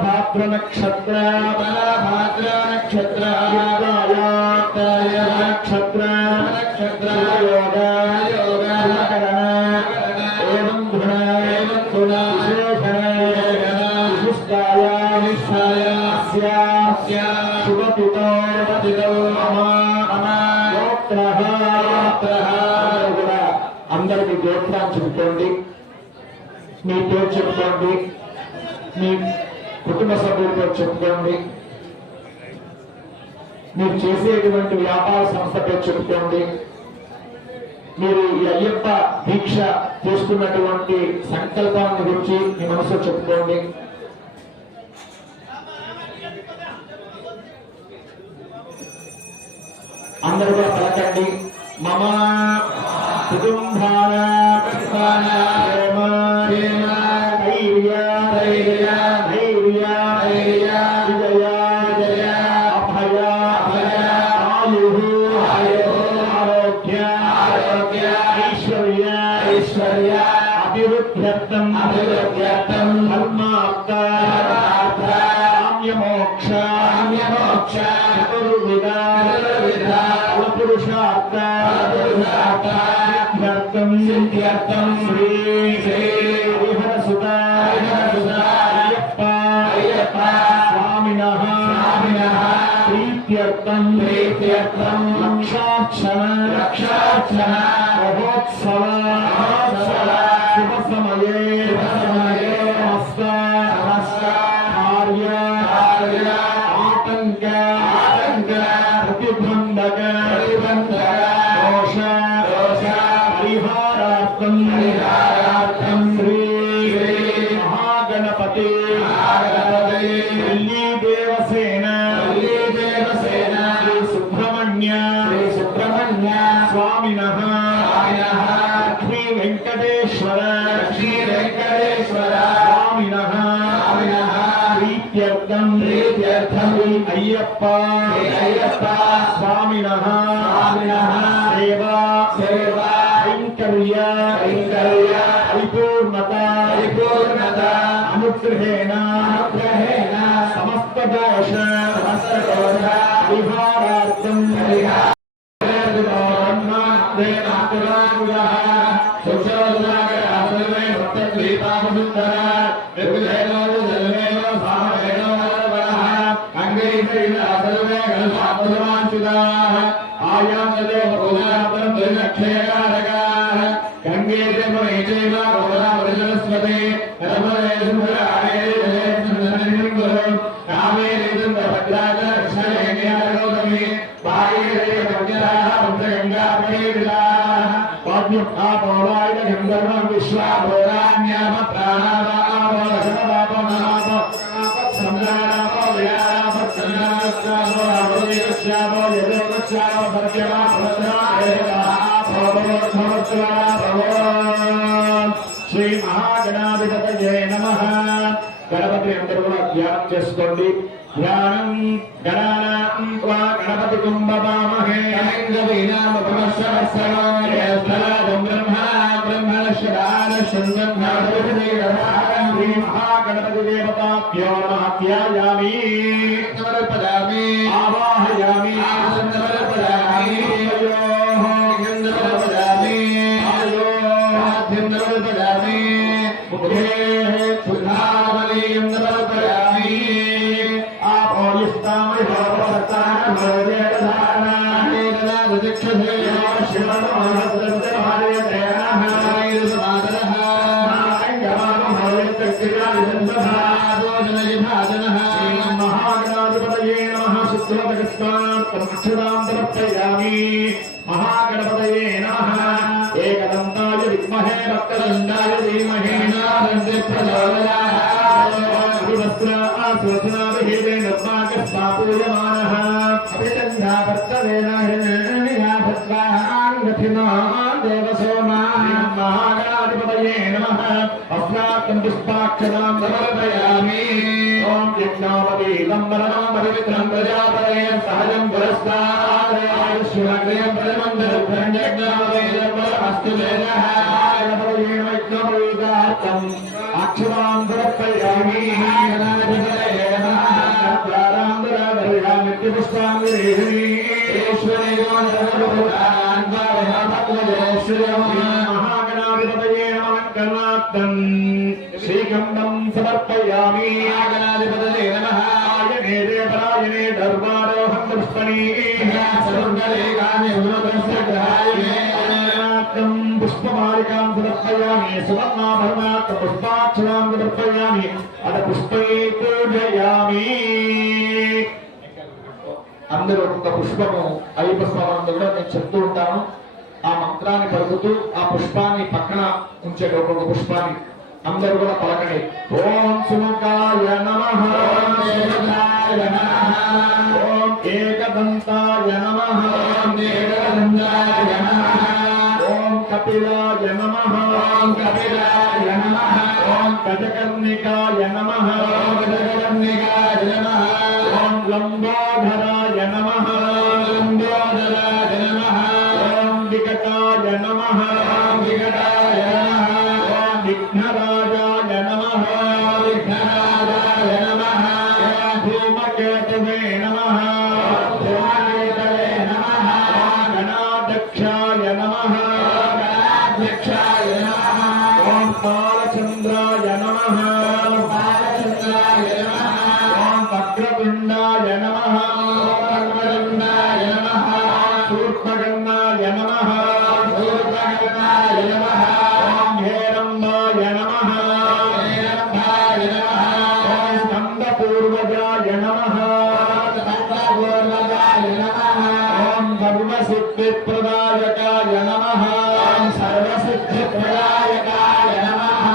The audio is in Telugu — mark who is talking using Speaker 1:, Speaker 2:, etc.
Speaker 1: భాద్ర నక్షత్ర భాద్ర నక్షత్ర నక్షత్ర నక్షత్ర యోగ యోగ ఏం గుణ ఏం గుణ విశిష్టాయ విశిష్టాయ శుభపితో పతితో అందరికి గోత్రాన్ని చెప్పుకోండి మీ పేరు చెప్పుకోండి. మీ కుటుంబ సభ్యుల పేరు చెప్పుకోండి. మీరు చేసేటువంటి వ్యాపార సంస్థ పేరు చెప్పుకోండి. మీరు ఈ అయ్యప్ప దీక్ష తీసుకున్నటువంటి సంకల్పాన్ని గురించి మీ మనసులో చెప్పుకోండి. అందరూ చతుర్విధ పురుషార్థ సిద్ధ్యర్థం శ్రీ శ్రీ హరిహరసుత అయ్యప్ప అయ్యప్ప స్వామినః స్వామినః ప్రీత్యర్థం ప్రీత్యర్థం లక్షాక్షణ లక్షాక్షణ శుభ సమయే ప్రీత్యర్థం అయ్యప్ప. అయ్యప్ప. స్వామినః. స్వామినః. సేవా. సేవా. కైంకర్య. కైంకర్య. పరిపూర్ణత. పరిపూర్ణత. అనుగ్రహేణ. అనుగ్రహేణ. సమస్త దోష. సమస్త దోష. పరిహారార్థం. పరిహార कारकाः आयामदे रोदापरं दुर्गक्षयकारकाः गङ्गे च पुरेचे वा रोदा वृजलस्वते रमणे सुभराणे जये सन्दनिं गुरु कामे ऋतं भद्राच रक्षणे ज्ञानगौतमे बाये रे भक्तराः भक्तगङ्गा प्रणीताः पद्मुखा पौराय गन्धर्वं विश्वा भोरान्याम प्राणावा आवरसमवापमः గంగే గోదావరి శ్రీ మహాగణాధిపతయే నమ గణపతి అందరూ కూడా ధ్యానం చేసుకోండి। ధ్యానం గణానాం త్వా గణపతి కుంభమామహే శ్రీ మహాగణపతి దేవతాభ్యో నమః ధ్యాయామి పదామి ఆపోయిస్తామి మహాగణపతయే నమ ఏకదంతాయ విద్మహే భక్తదండాయ ధీమహే నాదంతి ప్రచోదయాత్ వస్త్ర ఆశ్వసనాభిహేదే నిర్మాకస్మాపూయమానః అభిచంద్రా భక్తవేన హిరణ్యా భద్వాంగతినా దేవసోమా మహాగణాధిపతయే నమ అస్మాకం పుష్పాక్షరాం సమర్పయామి ఓం యజ్ఞావతి లంబరణం పవిత్రం ప్రజాపదే సహజం పురస్కారయం ప్రజమందరం యజ్ఞావతి యజ్ఞపరీకార్థం అక్షరాం సమర్పయామి. మహాగణాధిపతయే నమః. శ్రీఖండం సమర్పయామి ఆగణాధిపతయే నమః ఆయనే దేవరాయనే దర్బారోహం పుష్పణీ పుష్పమాలికాం సమర్పయామి. సువర్ణాభరణాత్ పుష్పాక్షరాం సమర్పయామి. అత పుష్పే పూజయామి. అందరూ ఒక్కొక్క పుష్పము అయ్యప్ప స్వామి కూడా నేను చెప్తూ ఉంటాను. ఆ మంత్రాన్ని పలుకుతూ ఆ పుష్పాన్ని పక్కన ఉంచే ఒక్కొక్క పుష్పాన్ని అందరూ కూడా పలకండి. ఓం సుముఖాయ నమ ఓం ఏకదంతాయ నమ ఓం కపిలాయ నమ ఓం కపిలాయ నమ ఓం గజకర్ణికాయ నమ గజకర్ణికాయ నమ లంబోధరాయ నమః లంబోధరాయ నమః ఓం వికటాయ నమః వికటాయ నమః ఓం విఘ్నరాజాయ నమః విఘ్నరాజాయ నమః ఓం సర్వసిద్ధిప్రదాయకాయ నమః. ఓం సర్వసిద్ధిప్రదాయకాయ నమః.